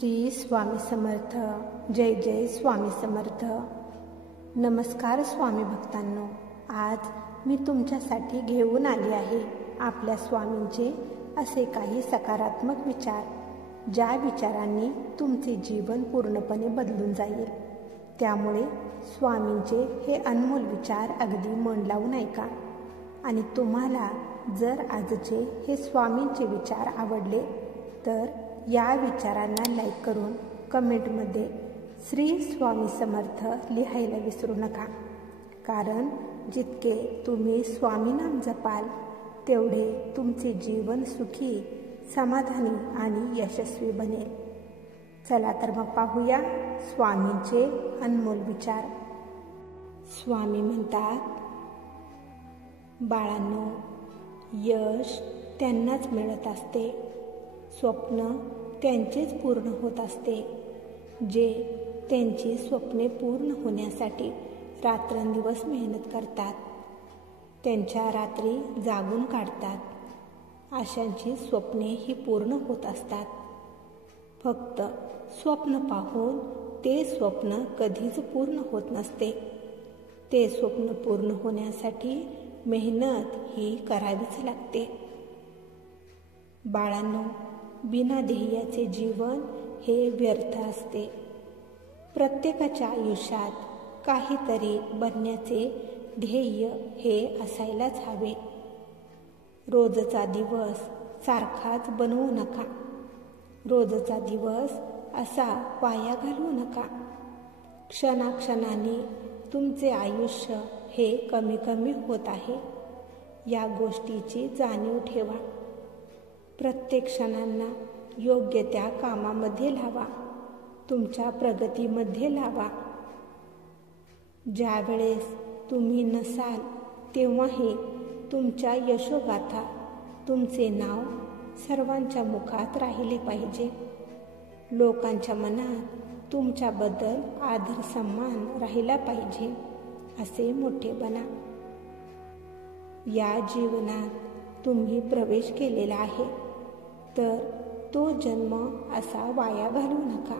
श्री स्वामी समर्थ. जय जय स्वामी समर्थ. नमस्कार स्वामी भक्तांनो. आज मी तुमच्यासाठी घेऊन आली आहे आपल्या स्वामींचे असे काही सकारात्मक विचार, ज्या विचारांनी तुमचे जीवन पूर्णपणे बदलून जाईल. त्यामुळे स्वामींचे हे अनमोल विचार अगदी मन लावून ऐका. आणि तुम्हाला जर आजचे हे स्वामींचे विचार आवडले तर या विचारांना लाईक करून कमेंटमध्ये श्री स्वामी समर्थ लिहायला विसरू नका. कारण जितके तुम्ही स्वामी नाम जपाल तेवढे तुमचे जीवन सुखी, समाधानी आणि यशस्वी बनेल. चला तर मग पाहूया स्वामींचे अनमोल विचार. स्वामी म्हणतात, बाळांनो, यश त्यांनाच मिळत असते, स्वप्न त्यांचेच पूर्ण होत असते जे त्यांची स्वप्ने पूर्ण होण्यासाठी रात्रंदिवस मेहनत करतात, त्यांच्या रात्री जागून काढतात. आशांची स्वप्ने ही पूर्ण होत असतात. फक्त स्वप्न पाहून ते स्वप्न कधीच पूर्ण होत नसते. ते स्वप्न पूर्ण होण्यासाठी मेहनत ही करावीच लागते. बाळांनो, बिना ध्येयाचे जीवन हे व्यर्थ असते. प्रत्येकाच्या आयुष्यात काहीतरी बनण्याचे ध्येय हे असायलाच हवे. रोजचा दिवस सारखाच बनवू नका. रोजचा दिवस असा वाया घालवू नका. क्षणाक्षणाने तुमचे आयुष्य हे कमी कमी होत आहे, या गोष्टीची जाणीव ठेवा. प्रत्येक क्षणांना योग्य त्या कामामध्ये लावा, तुमच्या प्रगतीमध्ये लावा. ज्या वेळेस तुम्ही नसाल तेव्हाही तुमच्या यशोगाथा, तुमचे नाव सर्वांच्या मुखात राहिले पाहिजे. लोकांच्या मनात तुमच्याबद्दल आदर सन्मान राहिला पाहिजे. असे मोठे बना. या जीवनात तुम्ही प्रवेश केलेला आहे, तर तो जन्म असा वाया घालवू नका.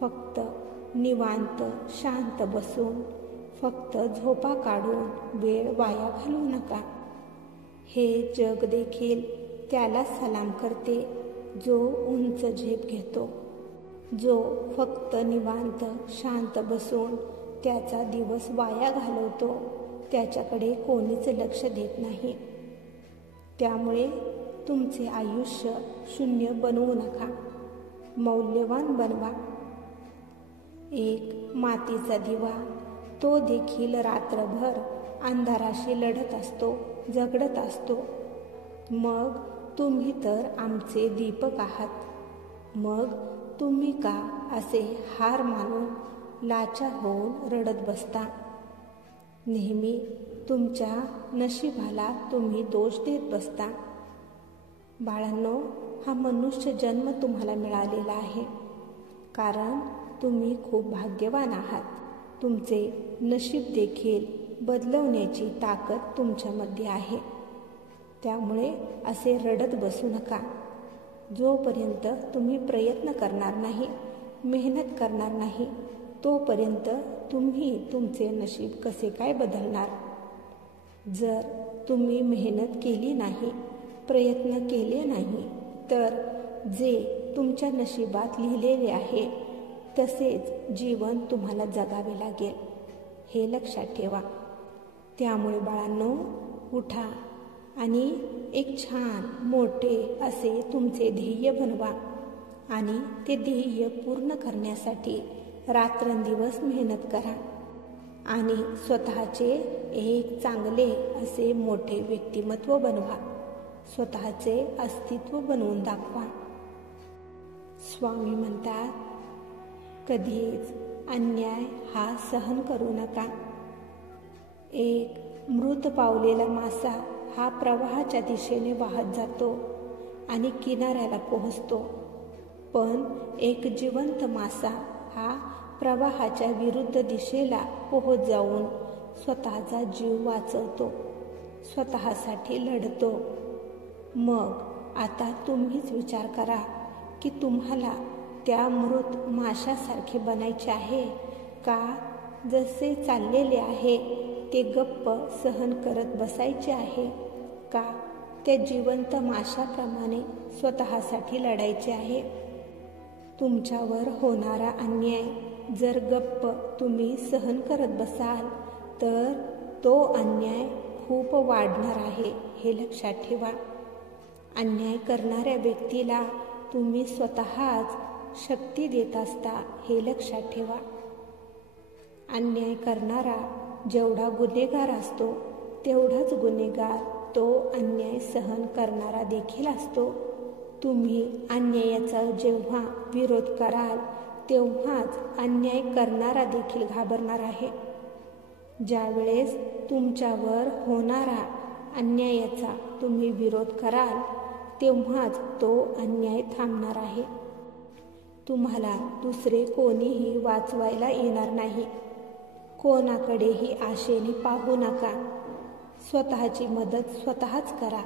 फक्त निवांत शांत बसून, फक्त झोपा काढून वेळ वाया घालवू नका. हे जग देखील त्याला सलाम करते जो उंच झेप घेतो, जो फक्त निवांत शांत बसून त्याचा दिवस वाया घालवतो. त्याच्याकडे कोणीच लक्ष देत नाही. त्यामुळे तुमचे आयुष्य शून्य बनवू नका, मौल्यवान बनवा. एक मातीचा दिवा, तो देखील रात्रभर अंधाराशी लढत असतो, झगडत असतो. मग तुम्ही तर आमचे दीपक आहात. मग तुम्ही का असे हार मानून लाचार होऊन रडत बसता? नेहमी तुमच्या नशिबाला तुम्ही दोष देत बसता. बाळांनो, हा मनुष्य जन्म तुम्हाला मिळालेला आहे, कारण तुम्ही खूप भाग्यवान आहात. तुमचे नशीब देखील बदलवण्याची ताकद तुमच्यामध्ये आहे. त्यामुळे असे रडत बसू नका. जोपर्यंत तुम्ही प्रयत्न करणार नाही, मेहनत करणार नाही, तोपर्यंत तुम्ही तुमचे नशीब कसे काय बदलणार? जर तुम्ही मेहनत केली नाही, प्रयत्न केले नाही, तर जे तुमच्या नशिबात लिहिलेले आहे तसेच जीवन तुम्हाला जगावे लागेल. हे लक्षात ठेवा. त्यामुळे बाळांनो, उठा आणि एक छान मोठे असे तुमचे ध्येय बनवा. आणि ते ध्येय पूर्ण करण्यासाठी रात्रंदिवस मेहनत करा. आणि स्वतःचे एक चांगले असे मोठे व्यक्तिमत्व बनवा. स्वतःचे अस्तित्व बनवून दाखवा. स्वामी म्हणतात, कधीच अन्याय हा सहन करू नका. एक मृत पावलेला मासा हा प्रवाहाच्या दिशेने वाहत जातो आणि किनाऱ्याला पोहोचतो, पण एक जिवंत मासा हा प्रवाहाच्या विरुद्ध दिशेला पोहोच जाऊन स्वतःचा जीव वाचवतो, स्वतःसाठी लढतो. मग आता तुम्हीच विचार करा की तुम्हाला त्या मृत माशासारखे बनायचे आहे का जसे चाललेले आहे ते गप्प सहन करत बसायचे आहे का त्या जिवंत माशाप्रमाणे स्वतःसाठी लढायचे आहे? तुमच्यावर होणारा अन्याय जर गप्प तुम्ही सहन करत बसाल तर तो अन्याय खूप वाढणार आहे, हे लक्षात ठेवा. अन्याय करणाऱ्या व्यक्तीला तुम्ही स्वतःच शक्ती देत असता, हे लक्षात ठेवा. अन्याय करणारा जेवढा गुन्हेगार असतो तेवढाच गुन्हेगार तो अन्याय सहन करणारा देखील असतो. तुम्ही अन्यायाचा जेव्हा विरोध कराल तेव्हाच अन्याय करणारा देखील घाबरणार आहे. ज्यावेळेस तुमच्यावर होणारा अन्यायाचा तुम्ही विरोध कराल तेव्हाच तो अन्याय थांबणार आहे. तुम्हाला दुसरे कोणीही वाचवायला येणार नाही. कोणाकडेही आशेने पाहू नका. स्वतःची मदत स्वतःच करा.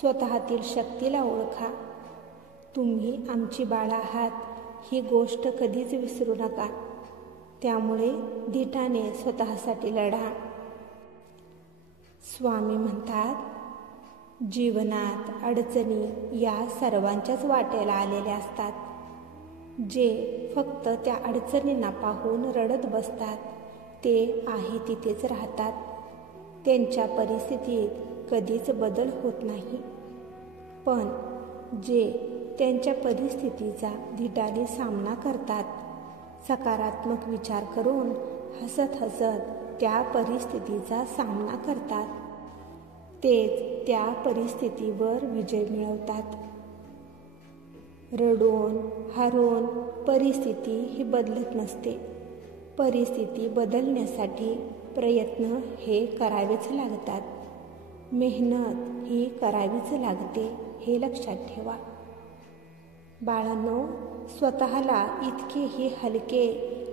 स्वतःतील शक्तीला ओळखा. तुम्ही आमची बाळं आहात ही गोष्ट कधीच विसरू नका. त्यामुळे धीटाने स्वतःसाठी लढा. स्वामी म्हणतात, जीवनात अडचणी या सर्वांच्याच वाटेला आलेल्या असतात. जे फक्त त्या अडचणींना पाहून रडत बसतात ते आहे तिथेच राहतात. त्यांच्या परिस्थितीत कधीच बदल होत नाही. पण जे त्यांच्या परिस्थितीचा धीटाने सामना करतात, सकारात्मक विचार करून हसत हसत त्या परिस्थितीचा सामना करतात, तेच त्या परिस्थितीवर विजय मिळवतात. रडून हरून परिस्थिती ही बदलत नसते. परिस्थिती बदलण्यासाठी प्रयत्न हे करावेच लागतात. मेहनत ही करावीच लागते, हे लक्षात ठेवा. बाळांनो, स्वतःला इतकेही हलके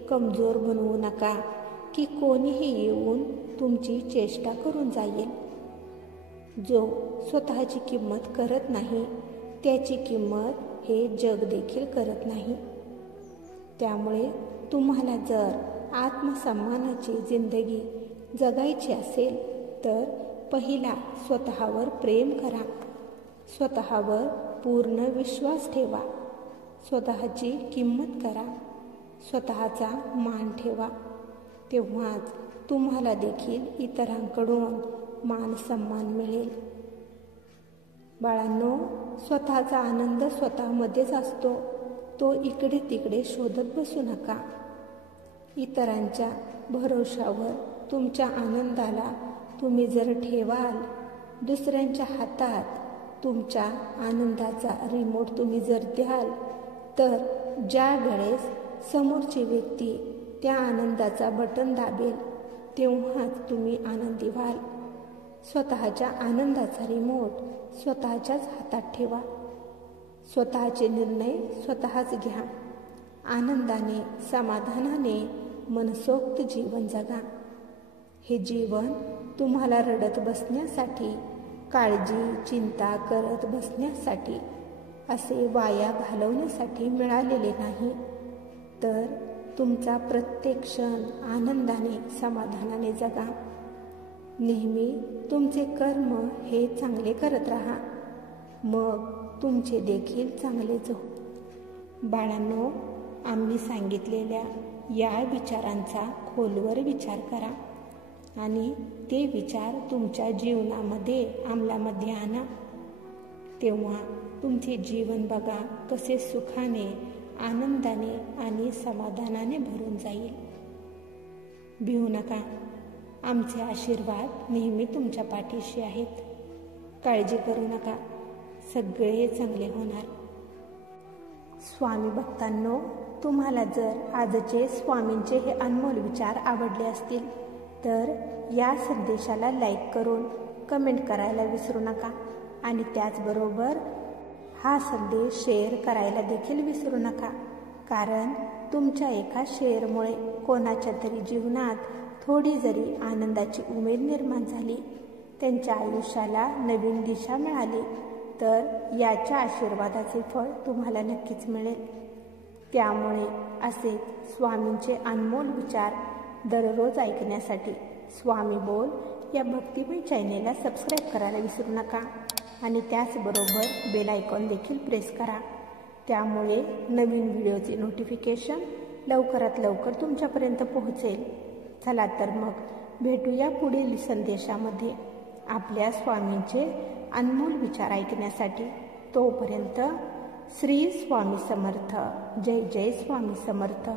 कमजोर बनवू नका की कोणीही येऊन तुमची चेष्टा करून जाईल. जो स्वतःची किंमत करत नाही त्याची किंमत हे जग देखील करत नाही. त्यामुळे तुम्हाला जर आत्मसन्मानाची जिंदगी जगायची असेल तर पहिला स्वतःवर प्रेम करा. स्वतःवर पूर्ण विश्वास ठेवा. स्वतःची किंमत करा. स्वतःचा मान ठेवा. तेव्हाच तुम्हाला देखील इतरांकडून मान सन्मान मिळेल. बाळांनो, स्वतःचा आनंद स्वतःमध्येच असतो. तो इकडे तिकडे शोधत बसू नका. इतरांच्या भरोशावर तुमच्या आनंदाला तुम्ही जर ठेवाल, दुसऱ्यांच्या हातात तुमच्या आनंदाचा रिमोट तुम्ही जर द्याल, तर ज्या वेळेस समोरची व्यक्ती त्या आनंदाचा बटन दाबेल तेव्हाच तुम्ही आनंदी व्हाल. स्वतःच्या आनंदाचा रिमोट स्वतःच्याच हातात ठेवा. स्वतःचे निर्णय स्वतःच घ्या. आनंदाने समाधानाने मनसोक्त जीवन जगा. हे जीवन तुम्हाला रडत बसण्यासाठी, काळजी चिंता करत बसण्यासाठी, असे वाया घालवण्यासाठी मिळालेले नाही, तर तुमचा प्रत्येक क्षण आनंदाने समाधानाने जगा. नेहमी तुमचे कर्म हे चांगले करत राहा, मग तुमचे देखील चांगलेच हो. बाळांनो, आम्ही सांगितलेल्या या विचारांचा खोलवर विचार करा आणि ते विचार तुमच्या जीवनामध्ये अंमलामध्ये आणा. तेव्हा तुमचे जीवन बघा कसे सुखाने, आनंदाने आणि समाधानाने भरून जाईल. भिवू नका. आमचे आशीर्वाद नेहमी तुमच्या पाठीशी आहेत. काळजी करू नका. सगळे चांगले होणार. स्वामी भक्तांनो, तुम्हाला जर आजचे स्वामींचे हे अनमोल विचार आवडले असतील तर या संदेशाला लाईक करून कमेंट करायला विसरू नका आणि त्याचबरोबर हा संदेश शेअर करायला देखील विसरू नका. कारण तुमच्या एका शेअरमुळे कोणाच्या तरी जीवनात थोडी जरी आनंदाची उमेद निर्माण झाली, त्यांच्या आयुष्याला नवीन दिशा मिळाली, तर याच्या आशीर्वादाचे फळ तुम्हाला नक्कीच मिळेल. त्यामुळे असेच स्वामींचे अनमोल विचार दररोज ऐकण्यासाठी स्वामी बोल या भक्तिमय चॅनेलला सबस्क्राईब करायला विसरू नका आणि त्याचबरोबर बेल आयकॉन देखील प्रेस करा. त्यामुळे नवीन व्हिडिओचे नोटिफिकेशन लवकरात लवकर तुमच्यापर्यंत पोहोचेल. चला तर मग भेटूया पुढील संदेशामध्ये आपल्या स्वामींचे अनमोल विचार ऐकण्यासाठी. तोपर्यंत श्री स्वामी समर्थ. जय जय स्वामी समर्थ.